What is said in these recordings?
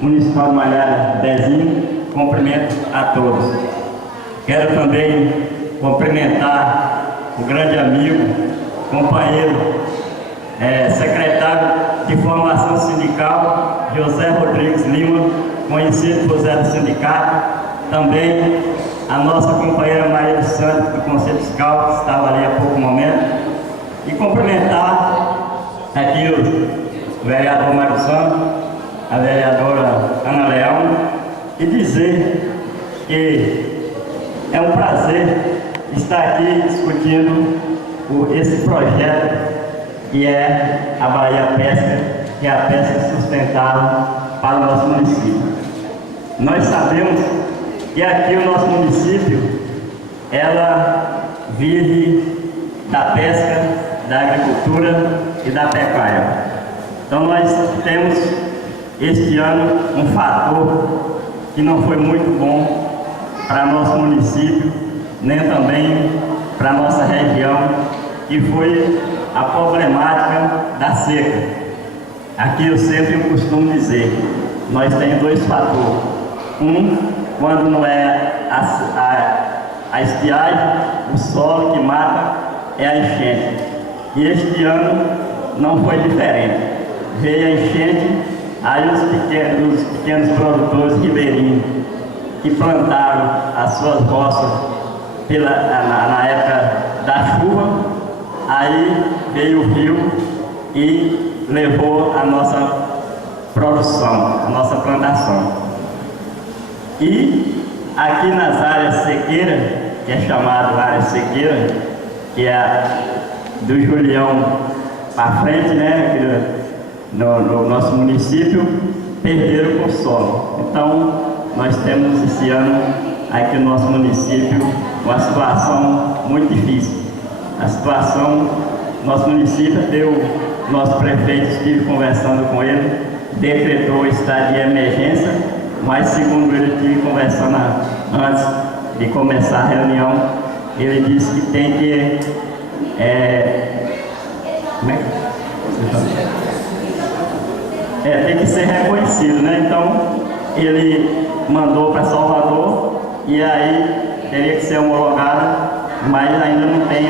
Municipal de Malhada, Dezinho, cumprimento a todos. Quero também cumprimentar o grande amigo, companheiro, secretário de Formação Sindical, José Rodrigues Lima, conhecido por Zé do Sindicato, também a nossa companheira Maria dos Santos, do Conselho Fiscal, que estava ali há pouco momento, e cumprimentar aqui o vereador Mário Santos, a vereadora Ana Leão, e dizer que é um prazer estar aqui discutindo esse projeto que é a Bahia Pesca, que é a pesca sustentável para o nosso município. Nós sabemos que aqui o nosso município, ela vive da pesca, da agricultura e da pecuária. Então nós temos este ano um fator que não foi muito bom para nosso município, nem também para nossa região, que foi a problemática da seca. Aqui eu sempre costumo dizer, nós temos dois fatores. Quando não é a estiagem, o solo que mata é a enchente. E este ano não foi diferente. Veio a enchente, aí os pequenos produtores ribeirinhos que plantaram as suas roças na época da chuva, aí veio o rio e levou a nossa produção, a nossa plantação. E aqui nas áreas sequeiras, que é chamado área sequeira, que é do Julião para frente, né, aqui no nosso município, perderam o solo. Então, nós temos esse ano aqui no nosso município uma situação muito difícil. A situação, nosso município nosso prefeito, estive conversando com ele, decretou o estado de emergência, mas segundo ele, estive conversando antes de começar a reunião, ele disse que tem que tem que ser reconhecido, né? Então ele mandou para Salvador e aí teria que ser homologado, mas ainda não tem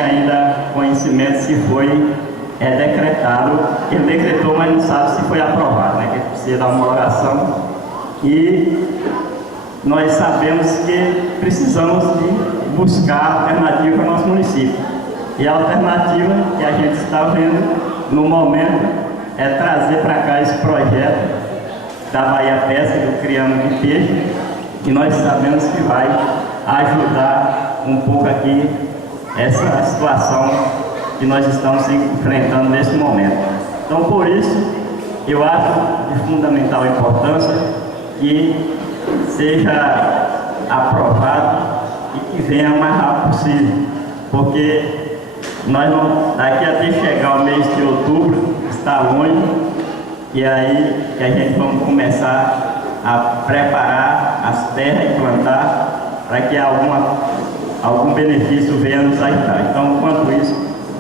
conhecimento se foi decretado. Ele decretou, mas não sabe se foi aprovado, né? Que precisa da homologação. E nós sabemos que precisamos de buscar alternativa para o nosso município. E a alternativa que a gente está vendo no momento é trazer para cá esse projeto da Bahia Pesca, do Criando de Peixe, e nós sabemos que vai ajudar um pouco aqui essa situação que nós estamos enfrentando nesse momento. Então, por isso, eu acho de fundamental importância que seja aprovado e que venha o mais rápido possível, porque nós daqui até chegar o mês de outubro, está longe, e aí que a gente vamos começar a preparar as terras e plantar para que algum benefício venha nos ajudar. Então, enquanto isso,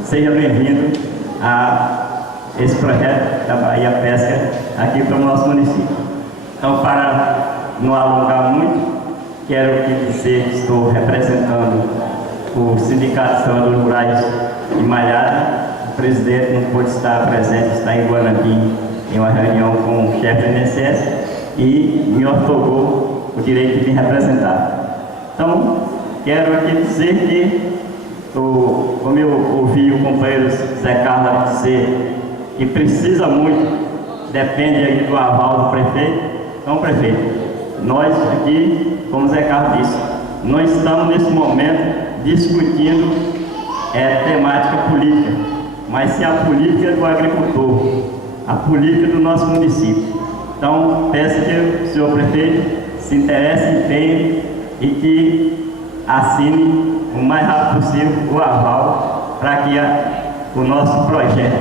seja bem-vindo a esse projeto da Bahia Pesca aqui para o nosso município. Então, para não alongar muito, quero aqui dizer que estou representando o Sindicato de Trabalhadores Rurais de Malhada. O presidente não pôde estar presente, está em Guanambi, em uma reunião com o chefe do INSS, e me otorgou o direito de me representar. Então, quero aqui dizer que, como eu ouvi o companheiro Zé Carlos dizer, que precisa muito, depende aí do aval do prefeito. Então, prefeito, nós aqui, como o Zé Carlos disse, não estamos nesse momento discutindo temática política, mas sim a política do agricultor, a política do nosso município. Então, peço que o senhor prefeito se interesse, empenhe e que assine o mais rápido possível o aval para que o nosso projeto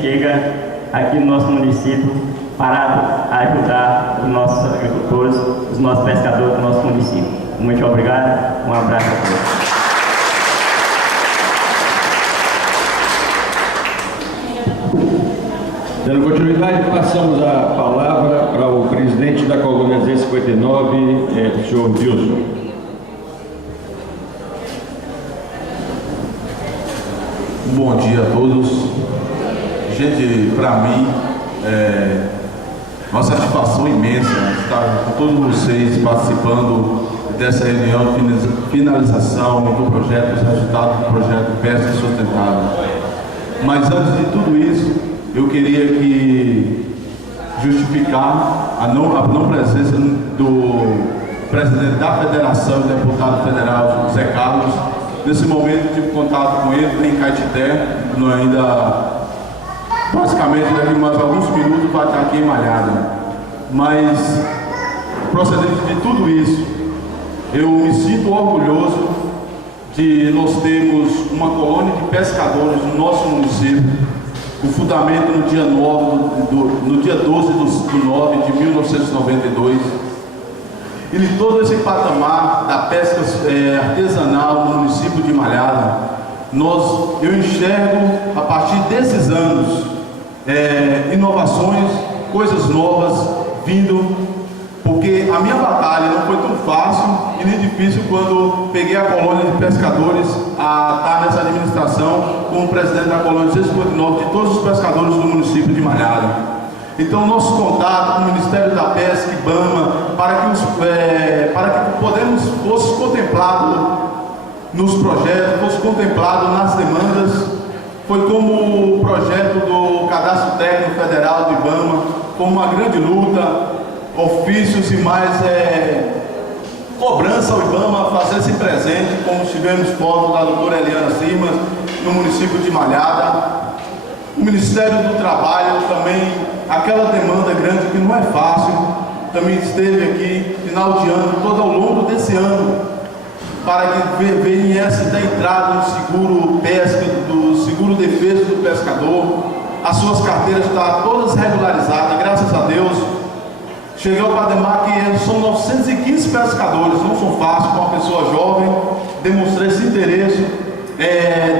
chega aqui no nosso município para ajudar os nossos agricultores, os nossos pescadores do nosso município. Muito obrigado, um abraço a todos. Dando continuidade, passamos a palavra para o presidente da colônia Z59, senhor Wilson. Bom dia a todos. Gente, para mim, uma satisfação imensa estar com todos vocês participando dessa reunião de finalização do projeto, dos resultados do projeto Pesca Sustentável. Mas antes de tudo isso, eu queria justificar a não presença do presidente da federação, o deputado federal José Carlos. Nesse momento tive contato com ele em Caetité, basicamente daqui mais alguns minutos vai estar aqui em Malhada. Mas, procedente de tudo isso, eu me sinto orgulhoso de nós termos uma colônia de pescadores no nosso município, o fundamento no dia 12 de 9 de 1992, e de todo esse patamar da pesca artesanal no município de Malhada, eu enxergo a partir desses anos inovações, coisas novas vindo, porque a minha batalha não foi tão fácil e nem difícil quando peguei a colônia de pescadores a estar nessa administração como presidente da colônia 659 de todos os pescadores do município de Malhada. Então, nosso contato com o Ministério da Pesca e IBAMA para que fosse contemplado nos projetos, fosse contemplado nas demandas, foi como o projeto do Cadastro Técnico Federal do IBAMA, foi uma grande luta, ofícios e mais cobrança ao IBAMA fazer-se presente, como tivemos foto da doutora Eliana Simas no município de Malhada. O Ministério do Trabalho também, aquela demanda grande que não é fácil, também esteve aqui, final de ano, todo ao longo desse ano, para que viesse da entrada no seguro pesca, do seguro defesa do pescador, as suas carteiras estão todas regularizadas, graças a Deus. Cheguei ao patamar que são 915 pescadores, não são fácil para uma pessoa jovem demonstrar esse interesse,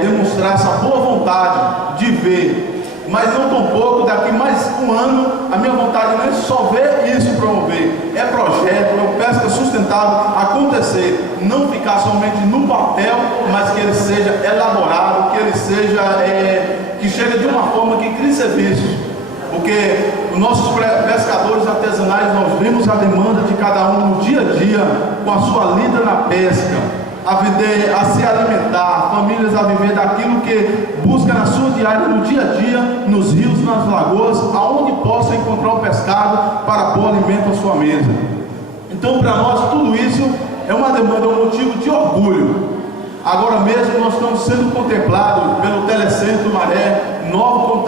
demonstrar essa boa vontade de ver, mas não tão pouco, daqui mais um ano, a minha vontade não é só ver isso promover, é projeto, é pesca sustentável acontecer, não ficar somente no papel, mas que ele seja elaborado, que ele seja, que chegue de uma forma que crie serviços. Porque os nossos pescadores artesanais, nós vimos a demanda de cada um no dia a dia, com a sua lida na pesca, a se alimentar, famílias a viver daquilo que busca na sua diária, no dia a dia, nos rios, nas lagoas, aonde possa encontrar o pescado para pôr alimento à sua mesa. Então, para nós, tudo isso é uma demanda, é um motivo de orgulho. Agora mesmo nós estamos sendo contemplados pelo Telecentro Maré, novos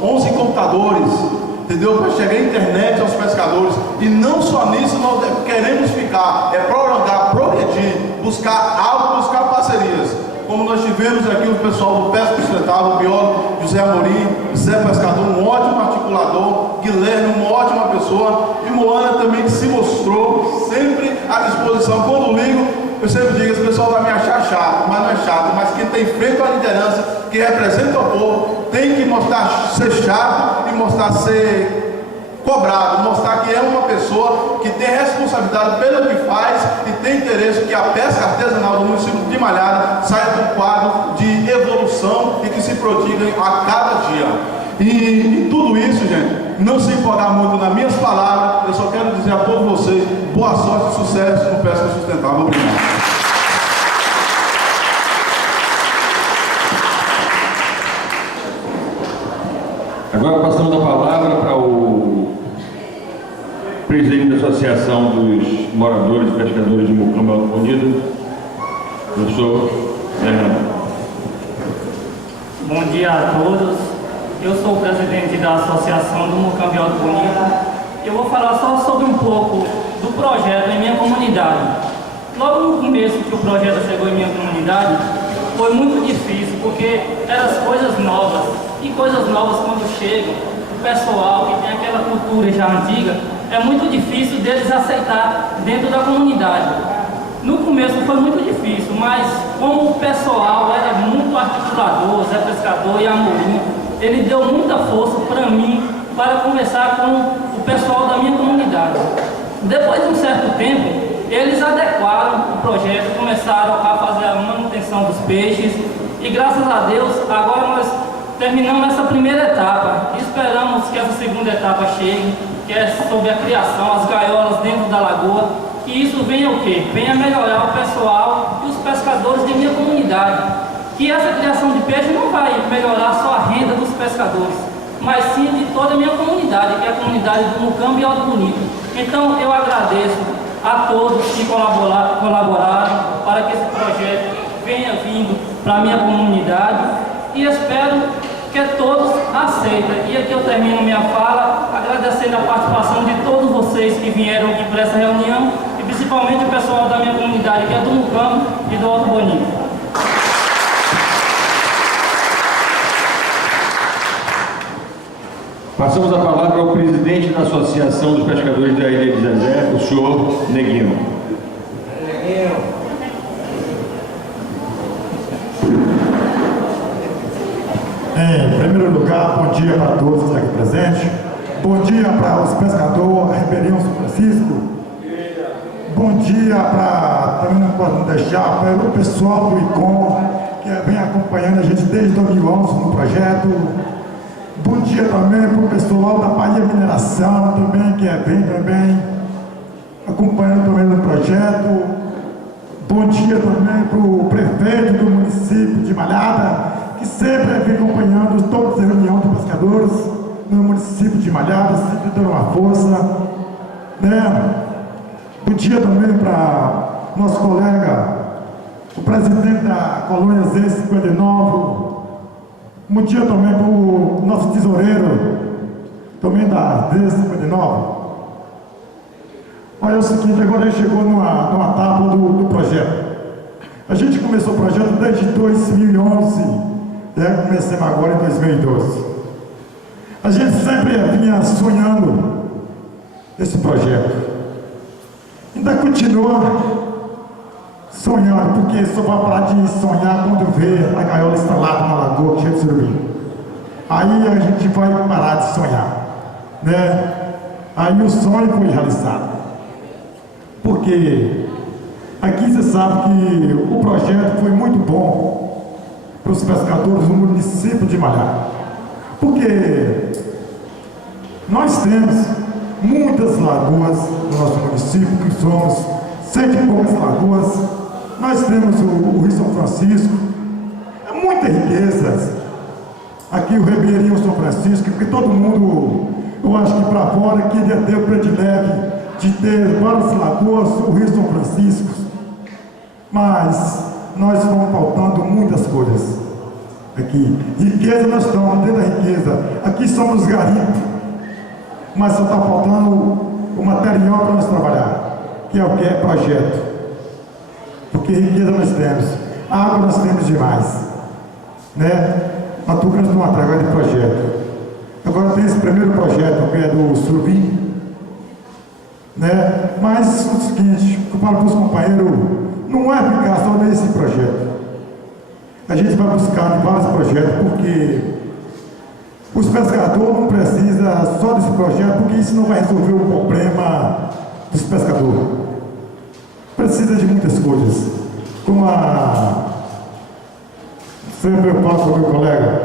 11 computadores, entendeu? Para chegar a internet aos pescadores. E não só nisso nós queremos ficar, prolongar, progredir, buscar algo, buscar parcerias. Como nós tivemos aqui o pessoal do Pesca Sustentável, o biólogo José Amorim, Zé Pescador, um ótimo articulador, Guilherme, uma ótima pessoa, e Moana também que se mostrou sempre à disposição. Quando ligo, eu sempre digo, esse pessoal vai me achar chato, mas não é chato, mas quem tem feito a liderança, que representa o povo, tem que mostrar ser chato e mostrar ser cobrado, mostrar que é uma pessoa que tem responsabilidade pelo que faz e tem interesse que a pesca artesanal do município de Malhada saia de um quadro de evolução e que se prodiga a cada dia. E tudo isso, gente, não se empolgar muito nas minhas palavras, eu só quero dizer a todos vocês, boa sorte e sucesso no Pesca Sustentável. Obrigado. Agora passamos a palavra para o presidente da Associação dos Moradores e Pescadores de Mucambo Alto Bonito, professor Fernando. Bom dia a todos. Eu sou o presidente da Associação do Mucambo Alto Bonito. Eu vou falar só sobre um pouco do projeto em minha comunidade. Logo no começo que o projeto chegou em minha comunidade, foi muito difícil, porque eram as coisas novas. E coisas novas, quando chegam, o pessoal que tem aquela cultura já antiga, é muito difícil deles aceitar dentro da comunidade. No começo foi muito difícil, mas como o pessoal era muito articulador, Zé Pescador e Amorim, ele deu muita força para conversar com o pessoal da minha comunidade. Depois de um certo tempo, eles adequaram o projeto, começaram a fazer a manutenção dos peixes e, graças a Deus, agora nós terminamos essa primeira etapa. Esperamos que essa segunda etapa chegue, que é sobre a criação, as gaiolas dentro da lagoa, que isso venha o quê? Venha melhorar o pessoal e os pescadores de minha comunidade. Que essa criação de peixe não vai melhorar só a renda dos pescadores, mas sim de toda a minha comunidade, que é a comunidade do Mucambo e Alto Bonito. Então eu agradeço a todos que colaboraram para que esse projeto venha vindo para a minha comunidade e espero que todos aceitem. E aqui eu termino minha fala agradecendo a participação de todos vocês que vieram aqui para essa reunião e principalmente o pessoal da minha comunidade, que é do Mucambo e do Alto Bonito. Passamos a palavra ao presidente da Associação dos Pescadores da Ilha de Zezé, o senhor Neguinho. Em primeiro lugar, bom dia para todos aqui presentes. Bom dia para os pescadores Ribeirinho São Francisco. Bom dia para, também não posso deixar, para o pessoal do ICOM, que vem acompanhando a gente desde 2011 no projeto. Bom dia também para o pessoal da Bahia Mineração, também, que vem também acompanhando também no projeto. Bom dia também para o prefeito do município de Malhada, que sempre vem acompanhando todas as reuniões de pescadores no município de Malhada, sempre dando uma força, né? Bom dia também para nosso colega, o presidente da colônia Z59. Bom dia também para o nosso tesoureiro, também da Z59. Olha, é o seguinte, agora a gente chegou numa etapa do projeto. A gente começou o projeto desde 2011, né? Comecemos agora em 2012. A gente sempre vinha sonhando esse projeto. Ainda continua sonhando, porque só vai parar de sonhar quando vê a gaiola instalada na lagoa cheia de surubim. Aí a gente vai parar de sonhar, né? Aí o sonho foi realizado. Porque aqui você sabe que o projeto foi muito bom para os pescadores do município de Malhada. Porque nós temos muitas lagoas no nosso município, que somos 100 e poucas lagoas. Nós temos o Rio São Francisco, muita riqueza. Aqui o Ribeirinho São Francisco, porque todo mundo, eu acho que para fora, queria ter o predileve de ter várias lagoas, o Rio São Francisco. Mas nós vamos faltando muitas coisas aqui. Riqueza nós estamos, dentro da riqueza. Aqui somos garimpos, mas só está faltando o material para nós trabalhar, que é o que é projeto. Porque riqueza nós temos, água nós temos demais, né? Mas tu não através de projeto. Agora tem esse primeiro projeto, que é do surubim, né? Mas o seguinte, eu falo para os companheiros, não é ficar só nesse projeto. A gente vai buscar vários projetos, porque os pescadores não precisam só desse projeto, porque isso não vai resolver o problema dos pescadores. Precisa de muitas coisas, como sempre eu falo com o meu colega,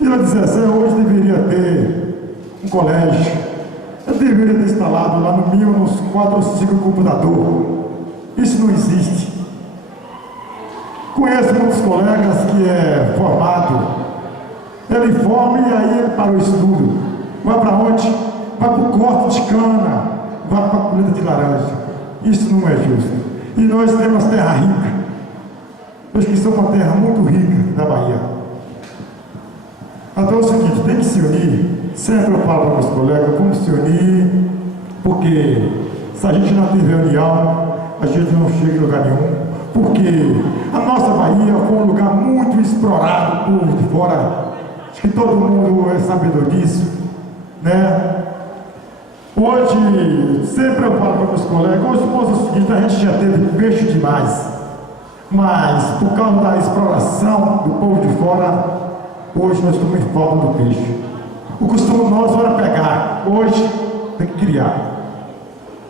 Ilha de Zezé hoje deveria ter um colégio, eu deveria ter instalado lá no mínimo uns 4 ou 5 computadores. Isso não existe. Conheço muitos colegas que é formado, ele forma e aí ele para o estudo. Vai para onde? Vai para o corte de cana, vai para a colheita de laranja. Isso não é justo. E nós temos terra rica. Nós que somos uma terra muito rica da Bahia. Então é o seguinte, tem que se unir. Sempre eu falo para meus colegas, vamos se unir, porque se a gente não tiver união, a gente não chega em lugar nenhum. Porque a nossa Bahia foi um lugar muito explorado por de fora. Acho que todo mundo é sabedor disso, né? Hoje, sempre eu falo para meus colegas, hoje é o seguinte, a gente já teve peixe demais, mas por causa da exploração do povo de fora, hoje nós estamos em falta do peixe. O costume nosso era pegar, hoje tem que criar.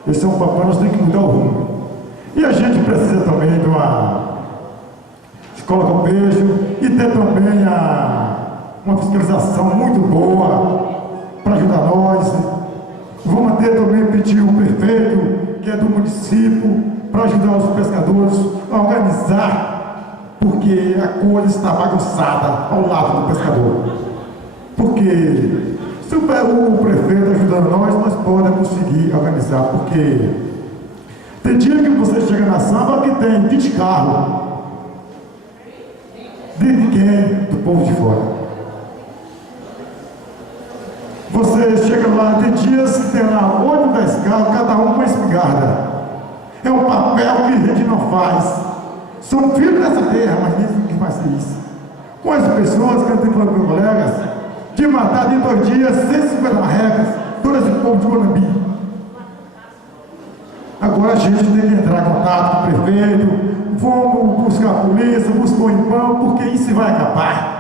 Esse é um papel, nós temos que mudar o rumo. E a gente precisa também de uma escola com beijo e ter também uma fiscalização muito boa para ajudar nós. Vamos ter também pedir o prefeito, que é do município, para ajudar os pescadores a organizar, porque a coisa está bagunçada ao lado do pescador. Porque se o prefeito ajudando nós podemos conseguir organizar, porque tem dia que você chega na samba que tem 20 carros. De ninguém, do povo de fora. Você chega lá, tem dias que tem lá 8, 10 carros, cada um com uma espingarda. É um papel que a gente não faz. São filhos dessa terra, mas ninguém faz isso. Com as pessoas que eu tenho falado com meus colegas, de matar em 2 dias 150 marrecas, todo esse povo de Guanambi. Agora a gente tem que entrar em contato com o prefeito, vamos buscar a polícia, buscar o IPAM, porque isso vai acabar.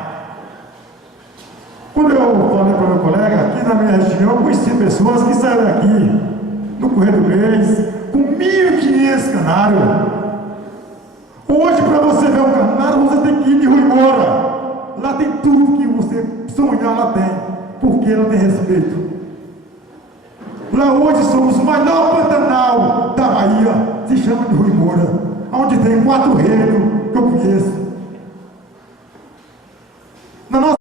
Quando eu falei para o meu colega, aqui na minha região, eu conheci pessoas que saíram daqui, no correr do mês, com 1.500 canários. Hoje, para você ver um canário, você tem que ir de Rui Moura. Lá tem tudo que você sonhar, lá tem, porque ela tem respeito. Lá hoje somos o maior Pantanal da Bahia, se chama de Rui Moura, onde tem 4 reinos que eu conheço. Na nossa